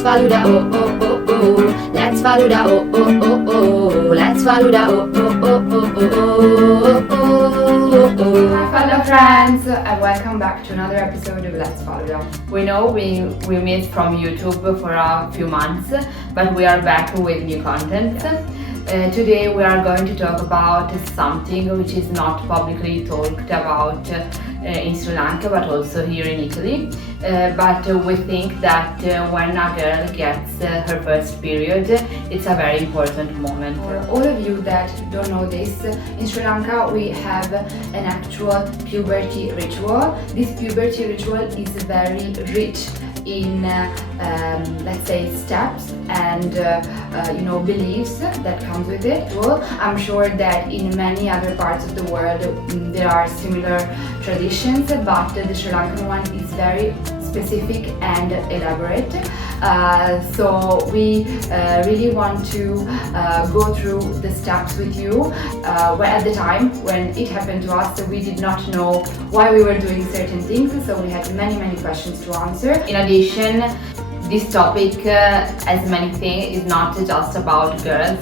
Let's Falooda, oh oh oh oh. Let's Falooda, oh oh oh oh. Let's Falooda, oh oh oh oh oh oh oh. Hi Falooda Friends, and welcome back to another episode of Let's Falooda. We know we missed from YouTube for a few months, but we are back with new content. Today we are going to talk about something which is not publicly talked about in Sri Lanka, but also here in Italy. But we think that when a girl gets her first period, it's a very important moment. For all of you that don't know this, in Sri Lanka we have an actual puberty ritual. This puberty ritual is very rich in let's say steps and beliefs that comes with it. Well, I'm sure that in many other parts of the world there are similar traditions, but the Sri Lankan one is very specific and elaborate. So we really want to go through the steps with you. Where at the time when it happened to us, we did not know why we were doing certain things, so we had many questions to answer. In addition, this topic, as many things, is not just about girls,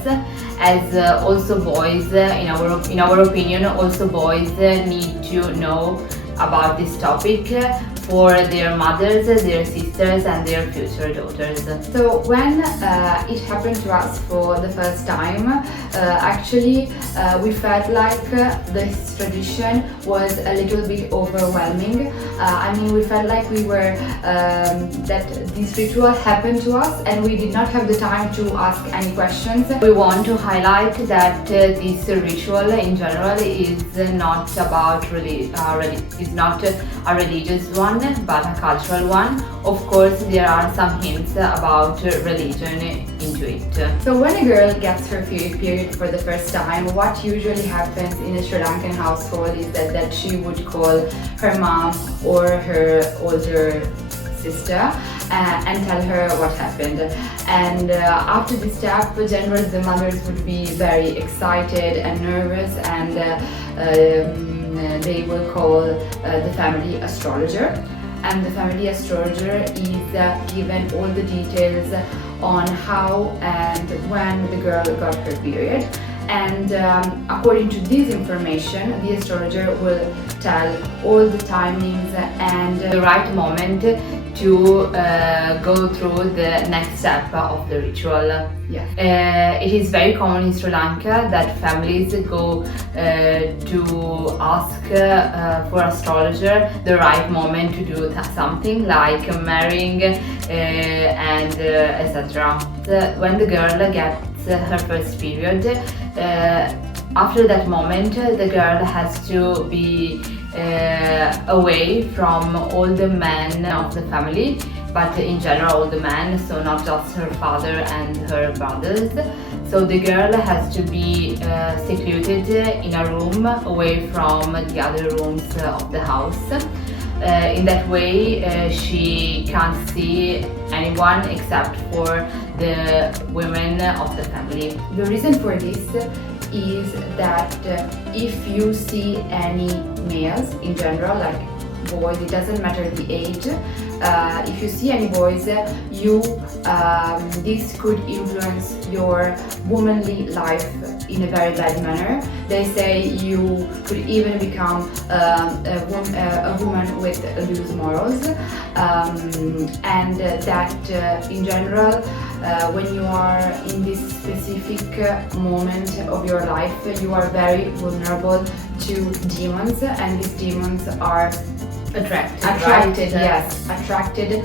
as also boys, in our opinion, also boys need to know about this topic for their mothers, their sisters and their future daughters. So when it happened to us for the first time, actually we felt like this tradition was a little bit overwhelming. We felt like we were that this ritual happened to us and we did not have the time to ask any questions. We want to highlight that this ritual in general is not about is not a religious one, but a cultural one. Of course, there are some hints about religion into it. So when a girl gets her period for the first time, what usually happens in a Sri Lankan household is that she would call her mom or her older sister and tell her what happened. And after this step, generally the mothers would be very excited and nervous, and they will call the family astrologer. And the family astrologer is given all the details on how and when the girl got her period. And according to this information, the astrologer will tell all the timings and the right moment to go through the next step of the ritual. Yeah. It is very common in Sri Lanka that families go to ask for astrologer the right moment to do something like marrying and etc. When the girl gets her first period, after that moment the girl has to be away from all the men of the family, but in general all the men, so not just her father and her brothers. So the girl has to be secluded in a room away from the other rooms of the house. In that way she can't see anyone except for the women of the family. The reason for this is that if you see any males in general, like boys, it doesn't matter the age, if you see any boys, this could influence your womanly life in a very bad manner. They say you could even become a woman with loose morals, and that in general, when you are in this specific moment of your life, you are very vulnerable to demons, and these demons are attracted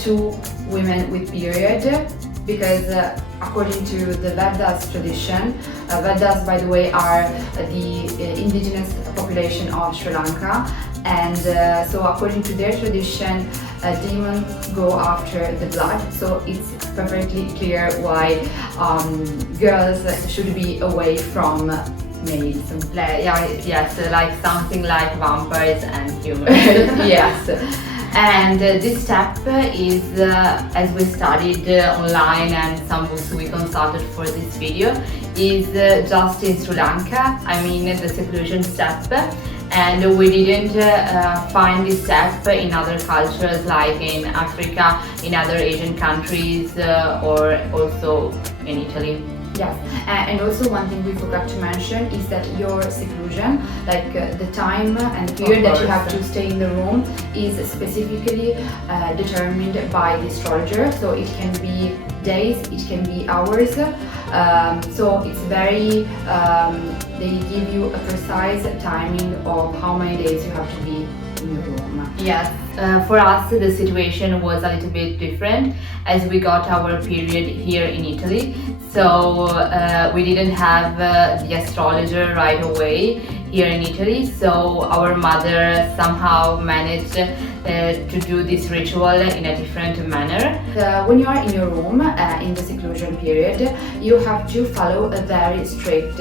to women with period, because according to the Vedas tradition, Vedas, by the way, are the indigenous population of Sri Lanka, and so according to their tradition, demons go after the blood. So it's perfectly clear why girls should be away from males. Yes, like something like vampires and humans. Yes. And this step is, as we studied online and some books we consulted for this video, is just in Sri Lanka. The seclusion step, and we didn't find this step in other cultures like in Africa, in other Asian countries, or also in Italy. Yes, and also one thing we forgot to mention is that your seclusion, like the time and the period that you have to stay in the room, is specifically determined by the astrologer. So it can be days, it can be hours. So it's very, they give you a precise timing of how many days you have to be in the room. Yes, for us the situation was a little bit different as we got our period here in Italy. So we didn't have the astrologer right away here in Italy. So our mother somehow managed to do this ritual in a different manner. When you are in your room in the seclusion period, you have to follow a very strict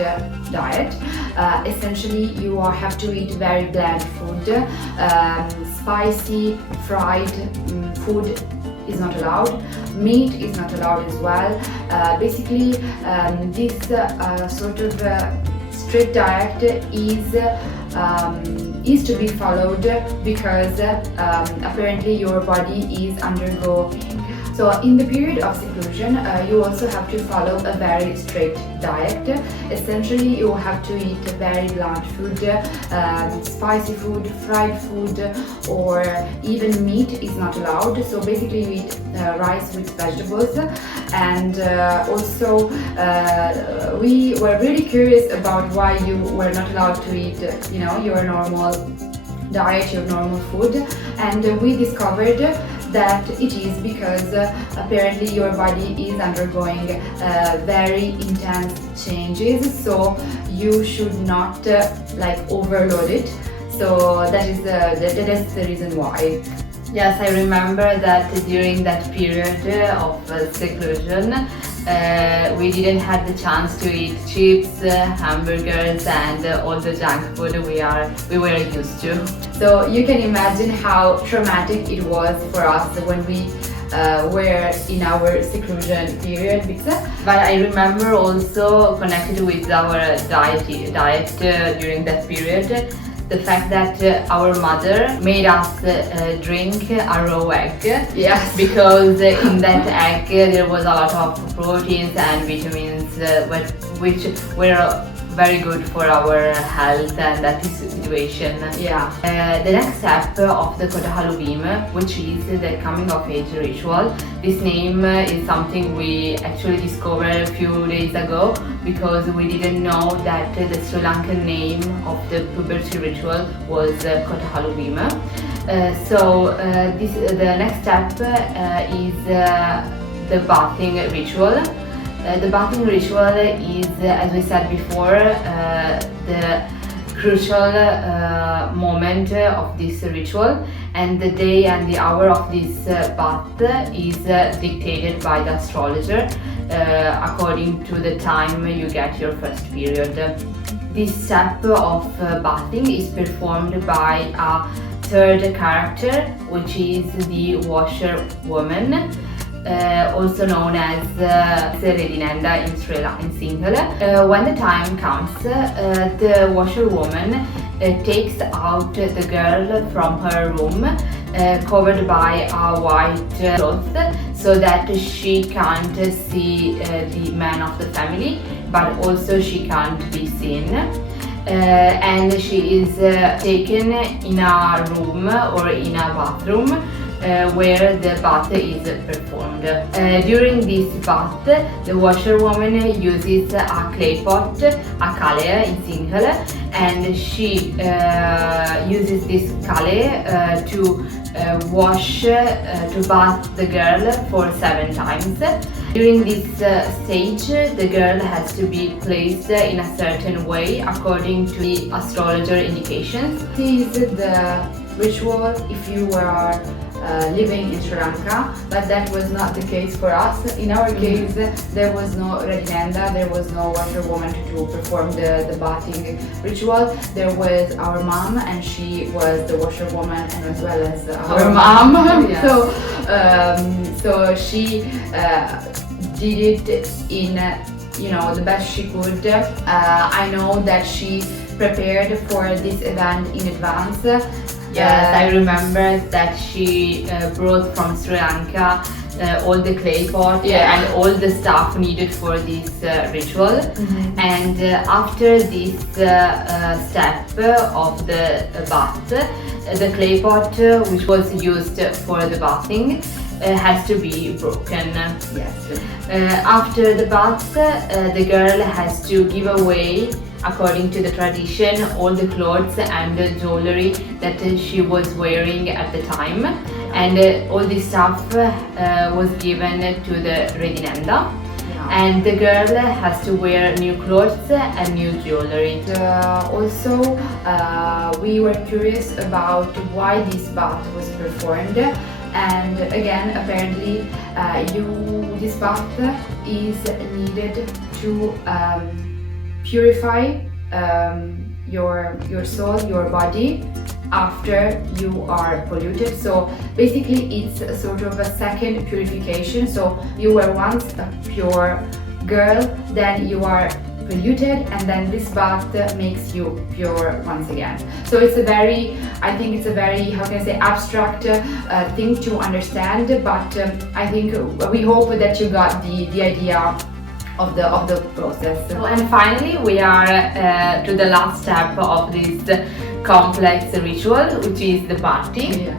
diet. Essentially, you have to eat very bland food. Spicy, fried food is not allowed. Meat is not allowed as well. Basically, this sort of strict diet is to be followed because apparently your body is undergoing. So in the period of seclusion, you also have to follow a very strict diet. Essentially, you have to eat very bland food, spicy food, fried food, or even meat is not allowed. So basically, you eat rice with vegetables. And also, we were really curious about why you were not allowed to eat, your normal diet, your normal food. And we discovered that it is because apparently your body is undergoing very intense changes, so you should not overload it. So that is the reason why. Yes, I remember that during that period of seclusion, we didn't have the chance to eat chips, hamburgers, and all the junk food we were used to. So you can imagine how traumatic it was for us when we were in our seclusion period. But I remember also connected with our diet during that period, the fact that our mother made us drink a raw egg. Yes. Because in that egg there was a lot of proteins and vitamins which were very good for our health and that situation. Yeah. The next step of the Kotahaluvim, which is the coming of age ritual. This name is something we actually discovered a few days ago because we didn't know that the Sri Lankan name of the puberty ritual was Kotahaluvim. The next step is the bathing ritual. The bathing ritual is, as we said before, the crucial moment of this ritual, and the day and the hour of this bath is dictated by the astrologer according to the time you get your first period. This step of bathing is performed by a third character, which is the washerwoman. Also known as Redinenda in Sinhala. When the time comes, the washerwoman takes out the girl from her room, covered by a white cloth, so that she can't see the man of the family, but also she can't be seen. And she is taken in a room or in a bathroom where the bath is performed. During this bath, the washerwoman uses a clay pot, a kale in Sinhala, and she uses this kale to bath the girl for 7 times. During this stage, the girl has to be placed in a certain way according to the astrologer indications. This is the ritual if you were living in Sri Lanka, but that was not the case for us. In our case, there was no Redinenda, there was no washerwoman to perform the bathing ritual. There was our mom, and she was the washerwoman, and as well as our mom. Yes. So she did it in the best she could. I know that she prepared for this event in advance. Yes, I remember that she brought from Sri Lanka all the clay pot and all the stuff needed for this ritual. And after this step of the bath, the clay pot which was used for the bathing has to be broken. Yes. After the bath, the girl has to give away, according to the tradition, all the clothes and the jewelry that she was wearing at the time, and all this stuff was given to the redinenda. And the girl has to wear new clothes and new jewelry. Also, we were curious about why this bath was performed, and again, apparently, this bath is needed to purify your soul, your body after you are polluted. So basically it's a sort of a second purification. So you were once a pure girl, then you are polluted, and then this bath makes you pure once again. So it's a very, I think it's a very, how can I say, abstract thing to understand, but I think we hope that you got the idea of the process. And finally, we are to the last step of this complex ritual, which is the party.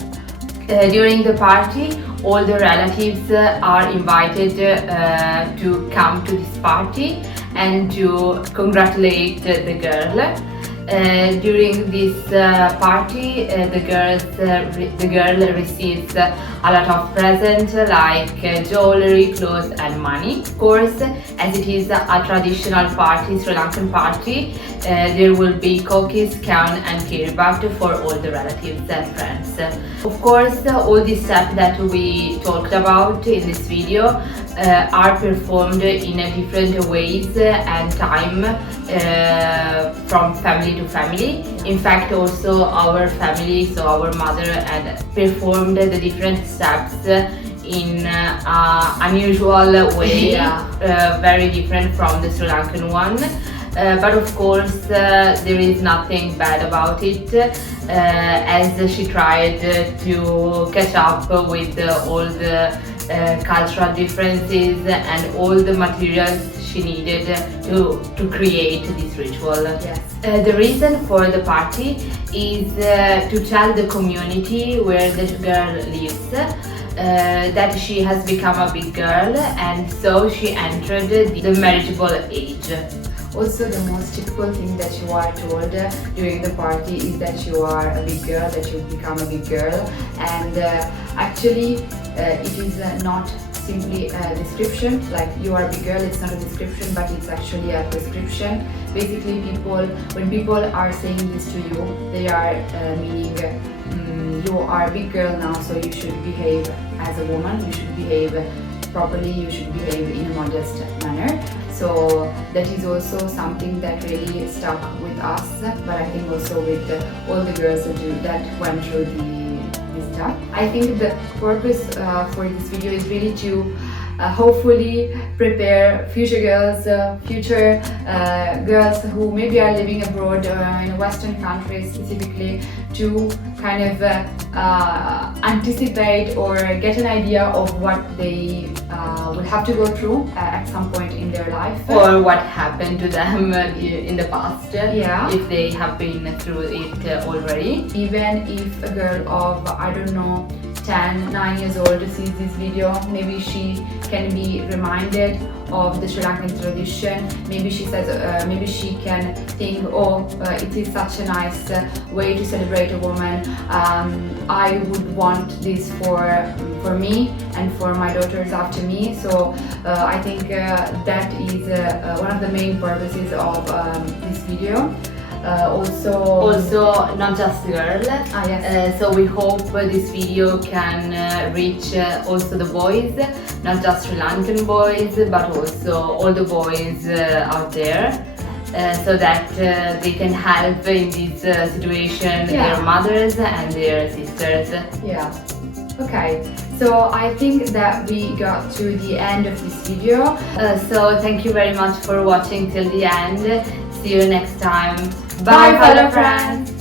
During the party, all the relatives are invited to come to this party and to congratulate the girl. During this party, the girl receives a lot of presents like jewelry, clothes and money. Of course, as it is a traditional party, Sri Lankan party, there will be cookies, scone and kiribati for all the relatives and friends. Of course, all these steps that we talked about in this video are performed in different ways and time from family to family. In fact, also our family, so our mother, had performed the different steps in unusual way, very different from the Sri Lankan one. But of course, there is nothing bad about it, as she tried to catch up with all the cultural differences and all the materials she needed to create this ritual. Yes. The reason for the party is to tell the community where the girl lives that she has become a big girl, and so she entered the marriageable age. Also, the most typical thing that you are told during the party is that you are a big girl, that you become a big girl, and actually it is not simply a description, like you are a big girl. It's not a description, but it's actually a prescription. Basically, when people are saying this to you, they are meaning you are a big girl now, so you should behave as a woman, you should behave properly, you should behave in a modest manner. So that is also something that really stuck with us, but I think also with all the girls that went through this stuff. I think the purpose for this video is really to hopefully prepare future girls, girls who maybe are living abroad or in Western countries specifically, to kind of anticipate or get an idea of what they will have to go through at some point in their life, or what happened to them in the past, if they have been through it already. Even if a girl of, I don't know, 9 years old sees this video, maybe she can be reminded of the Sri Lankan tradition. Maybe she says, maybe she can think, oh, it is such a nice way to celebrate a woman. I would want this for me and for my daughters after me. So I think that is one of the main purposes of this video. Also not just girls. So we hope this video can reach also the boys, not just Sri Lankan boys, but also all the boys out there, so that they can help in this situation their mothers and their sisters. Okay, so I think that we got to the end of this video. So thank you very much for watching till the end. See you next time. Bye, fellow friends!